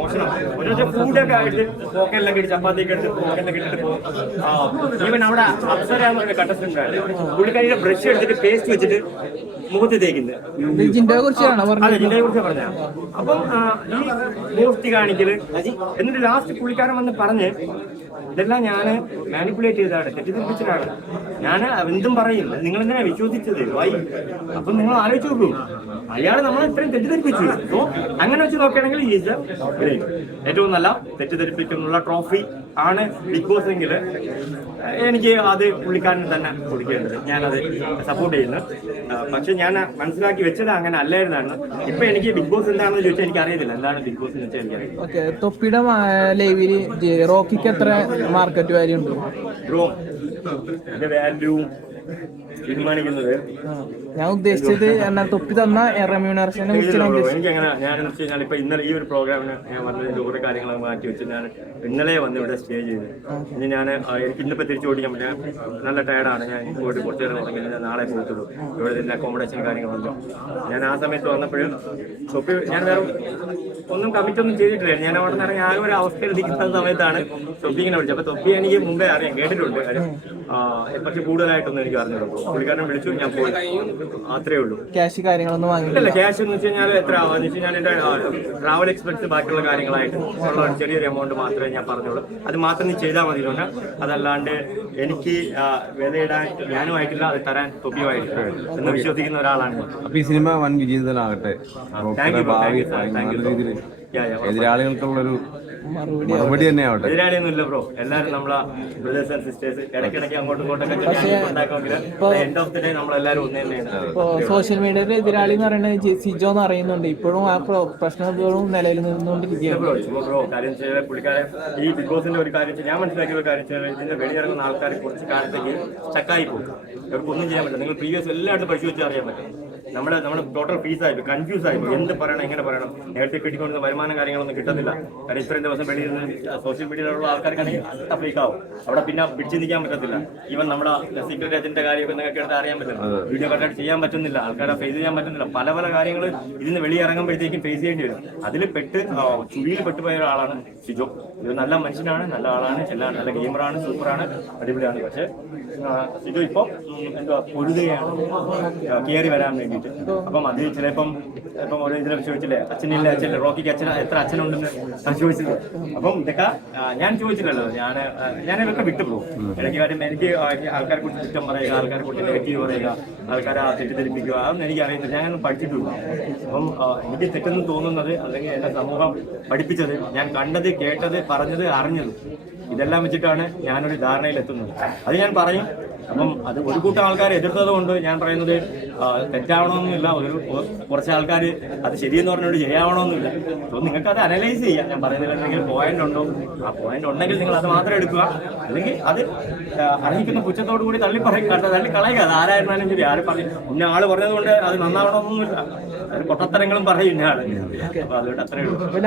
മോശനം ഒരു ഫുഡൊക്കെ ആയിട്ട് പോക്കറ്റിലൊക്കെ ഇട്ട് ചപ്പാത്തിയൊക്കെ എടുത്ത് പോക്കറ്റിലൊക്കെ ഇട്ടിട്ട് ഈവൻ അവിടെ അപ്സര എന്ന് പറഞ്ഞ കണ്ടസ്റ്റന്റ് പുള്ളിക്കാരിയുടെ ബ്രഷ് എടുത്തിട്ട് പേസ്റ്റ് വെച്ചിട്ട് മുഖത്ത് തേക്കുന്നത് ജിൻഡോയെ കുറിച്ച് പറഞ്ഞ അപ്പം ഈ മൂർത്തി കാണിക്കൽ എന്നിട്ട് ലാസ്റ്റ് പുള്ളിക്കാരൻ വന്ന് പറഞ്ഞ് ഇതെല്ലാം ഞാൻ മാനിപ്പുലേറ്റ് ചെയ്താണ് തെറ്റിദ്ധരിപ്പിച്ചിട്ടാണ് ഞാൻ എന്തും പറയില്ല. നിങ്ങൾ എന്തിനാ വിശ്വസിച്ചത്? വൈ അപ്പം നിങ്ങൾ ആലോചിച്ച് നോക്കൂ. അയാൾ നമ്മളെ ഇത്രയും തെറ്റിദ്ധരിപ്പിച്ചു. അപ്പോ അങ്ങനെ വെച്ച് നോക്കുകയാണെങ്കിൽ ഈസ് ഏറ്റവും നല്ല തെറ്റിദ്ധരിപ്പിക്കുന്നുള്ള ട്രോഫി ആണ് ബിഗ് ബോസ് എങ്കിൽ എനിക്ക് അത് പുള്ളിക്കാരന് തന്നെ കൊടുക്കേണ്ടത്. ഞാനത് സപ്പോർട്ട് ചെയ്യുന്നു. പക്ഷെ ഞാൻ മനസ്സിലാക്കി വെച്ചത് അങ്ങനെ അല്ലായിരുന്നാണ്. ഇപ്പൊ എനിക്ക് ബിഗ് ബോസ് എന്താണെന്ന് ചോദിച്ചാൽ എനിക്ക് അറിയത്തില്ല എന്താണ് ബിഗ് ബോസ് എന്ന് വെച്ചാൽ എനിക്കറിയാം തൊപ്പിടം ലൈവിൽ റോക്കിക്ക് എത്ര മാർക്കറ്റ് വാല്യൂ ഉണ്ട്. ബ്രോ വാല്യൂവും തീരുമാനിക്കുന്നത്? ആ. ഞാൻ ഉദ്ദേശിച്ചത് എന്നാ തൊപ്പി തന്ന റെമ്യൂണറേഷനെ എനിക്ക് അങ്ങനെ ഞാൻ എന്ന് വെച്ച് കഴിഞ്ഞാൽ ഇപ്പൊ ഇന്നലെ ഈ ഒരു പ്രോഗ്രാമിന് ഞാൻ വന്നതിന്റെ കുറെ കാര്യങ്ങൾ മാറ്റി വെച്ച് ഞാൻ ഇന്നലെ വന്ന് ഇവിടെ സ്റ്റേ ചെയ്ത്. ഇനി ഞാൻ എനിക്ക് ഇന്നിപ്പോ തിരിച്ചു ഓടിക്കാൻ പറ്റില്ല നല്ല ടയർഡാണ് ഞാൻ ഇങ്ങോട്ട് കുറച്ച് നേരം ഉറങ്ങി ഞാൻ നാളെ പോകത്തുള്ളൂ. ഇവിടെ ഇതിന്റെ അക്കോമഡേഷൻ കാര്യങ്ങളുണ്ടോ ഞാൻ ആ സമയത്ത് വന്നപ്പോഴും തൊപ്പി ഞാൻ വേറെ ഒന്നും കമ്മിറ്റ് ഒന്നും ചെയ്തിട്ടില്ല. ഞാൻ അവിടെ നിന്ന് ഇറങ്ങി ആകെ ഒരു അവസ്ഥയിൽ ഇരിക്കുന്ന സമയത്താണ് തൊപ്പി ഇങ്ങനെ വിളിച്ചത്. അപ്പൊ തൊപ്പി എനിക്ക് മുമ്പേ അറിയാം കേട്ടിട്ടുണ്ട് കാര്യം. കുറച്ച് കൂടുതലായിട്ടൊന്നും എനിക്ക് അറിഞ്ഞിട്ടുള്ളൂ പുള്ളിക്കാരനെ വിളിച്ചു ഞാൻ പോയി. അത്രേ ഉള്ളൂ. ക്യാഷ് കാര്യങ്ങളൊന്നും വാങ്ങിയില്ല ഇല്ല ക്യാഷ് എന്ന് വെച്ച് കഴിഞ്ഞാൽ എത്ര ആവാന്ന് വെച്ച് ഞാൻ എന്റെ ട്രാവൽ എക്സ്പെൻസ് ബാക്കിയുള്ള കാര്യങ്ങളായിട്ട് ഉള്ള ഒരു ചെറിയൊരു എമൗണ്ട് മാത്രമേ ഞാൻ പറഞ്ഞുള്ളൂ. അത് മാത്രം നീ ചെയ്താൽ മതി അതല്ലാണ്ട് എനിക്ക് വിലയിടാൻ ഞാനും ആയിട്ടില്ല അത് തരാൻ തൊപ്പിയുമായിട്ടില്ല എന്ന് വിശ്വസിക്കുന്ന ഒരാളാണ് അപ്പൊ ഈ സിനിമ വൻ വിജയത്തിലാകട്ടെ ഭാവി. എതിരാളികൾക്കുള്ളൊരു മറുപടി തന്നെ ആവട്ടെ. ബ്രോ എല്ലാവരും നമ്മളെ ബ്രദേഴ്സ് ആൻഡ് സിസ്റ്റേഴ്സ് ഇടയ്ക്കിടയ്ക്ക് അങ്ങോട്ടും എൻഡ് ഓഫ് ദി ഡേ നമ്മളെല്ലാവരും ഒന്ന് തന്നെയാണ്. ഇപ്പോ സോഷ്യൽ മീഡിയയിൽ എതിരാളി എന്ന് പറയുന്നത് സിജോ എന്ന് അറിയുന്നുണ്ട് ഇപ്പോഴും ആ പ്രശ്നങ്ങളും നിലയിൽ നിന്നുകൊണ്ടിരിക്കുകയാണ്. ബ്രോ കാര്യം ചെയ്ത ഈ ബിഗ് ബോസിന്റെ ഒരു കാര്യം ഞാൻ മനസ്സിലാക്കിയ ഒരു കാര്യം ഇതിന്റെ വെളിയിറങ്ങുന്ന ആൾക്കാർ കുറച്ച് കാലത്തേക്ക് സ്റ്റക്കായി പോകും. അവർക്ക് ഒന്നും ചെയ്യാൻ പറ്റില്ല. നിങ്ങൾ പ്രീവിയസ് എല്ലായിടത്തും വെച്ചാൽ അറിയാൻ പറ്റും. നമ്മുടെ നമ്മൾ ടോട്ടൽ ഫീസ് ആയി കൺഫ്യൂസ് ആയി. എന്ത് പറയണം എങ്ങനെ പറയണം? നേരത്തെ കിട്ടിക്കൊണ്ടിരുന്ന വരുമാനം കാര്യങ്ങളൊന്നും കിട്ടത്തില്ല. കാരണം ഇത്രയും ദിവസം വെളിയിൽ നിന്ന് സോഷ്യൽ മീഡിയയിലുള്ള ആൾക്കാർക്കാണെങ്കിൽ ടഫേക്കാവും അവിടെ പിന്നെ പിടിച്ചു നിൽക്കാൻ പറ്റത്തില്ല. ഈവൻ നമ്മുടെ സീക്രട്ട് ഏജന്റിന്റെ കാര്യം നിങ്ങൾക്ക് എടുത്ത് അറിയാൻ പറ്റില്ല വീഡിയോ കറക്റ്റ് ചെയ്യാൻ പറ്റുന്നില്ല. ആൾക്കാരെ ഫേസ് ചെയ്യാൻ പറ്റുന്നില്ല. പല പല കാര്യങ്ങൾ ഇതിന് വെളിയിറങ്ങുമ്പോഴത്തേക്കും ഫേസ് ചെയ്യേണ്ടി വരും. അതിൽ പെട്ട് ചുഴിയിൽ പെട്ടുപോയ ഒരാളാണ് ഷിജോ. ഇത് നല്ല മനുഷ്യനാണ് നല്ല ആളാണ് എല്ലാം നല്ല ഗെയിമറാണ് സൂപ്പറാണ് അടിപൊളിയാണ്. പക്ഷേ ഷിജോ ഇപ്പം എന്താ പൊരുതുകയാണ് കയറി വരാൻ വേണ്ടിയിട്ട് അപ്പം അത് ചിലപ്പം ഇപ്പം ഓരോ ഇതിനെ ചോദിച്ചില്ലേ അച്ഛനില്ല അച്ഛനില്ല റോക്കിക്ക് അച്ഛൻ എത്ര അച്ഛനുണ്ടെന്ന് ഞാൻ ചോദിച്ചത് അപ്പം ഇതൊക്കെ ഞാൻ ചോദിച്ചില്ലല്ലോ ഞാൻ ഞാൻ ഇതൊക്കെ വിട്ടുപോകും. ഇടയ്ക്ക് കാര്യം എനിക്ക് ആൾക്കാരെ കുറിച്ച് കുറ്റം പറയുക ആൾക്കാരെ കുറിച്ച് നെഗറ്റീവ് പറയുക ആൾക്കാരെ തെറ്റിദ്ധരിപ്പിക്കുക അതൊന്നും എനിക്ക് അറിയുന്നില്ല ഞാനൊന്നും പഠിച്ചിട്ടില്ല. അപ്പം എനിക്ക് തെറ്റെന്ന് തോന്നുന്നത് അല്ലെങ്കിൽ എന്റെ സമൂഹം പഠിപ്പിച്ചത് ഞാൻ കണ്ടത് കേട്ടത് പറഞ്ഞത് അറിഞ്ഞത്. ഇതെല്ലാം വെച്ചിട്ടാണ് ഞാനൊരു ധാരണയിൽ എത്തുന്നത് അത് ഞാൻ പറയും. അപ്പം അത് ഒരു കൂട്ടം ആൾക്കാർ എതിർത്തത് കൊണ്ട് ഞാൻ പറയുന്നത് തെറ്റാവണമെന്നില്ല. ഒരു കുറച്ച് ആൾക്കാർ അത് ശരിയെന്ന് പറഞ്ഞുകൊണ്ട് ശരിയാവണമെന്നില്ല. അപ്പോൾ നിങ്ങൾക്ക് അത് അനലൈസ് ചെയ്യാം. ഞാൻ പറയുന്നില്ലെങ്കിൽ പോയിന്റ് ഉണ്ടോ? ആ പോയിന്റ് ഉണ്ടെങ്കിൽ നിങ്ങൾ അത് മാത്രം എടുക്കുക. അല്ലെങ്കിൽ അത് അർഹിക്കുന്ന പുച്ഛത്തോടു കൂടി തള്ളി പറയും. തള്ളി കളയുക. അത് ആരായിരുന്നാലും ശരി. ആര് പറയും? ഇന്ന ആൾ പറഞ്ഞത് കൊണ്ട് അത് നന്നാവണമെന്നൊന്നുമില്ല പൊട്ടത്തരങ്ങളും പറയും ഇന്ന ആൾ. അപ്പൊ അതുകൊണ്ട് അത്രേ ഉള്ളൂ. അപ്പൊ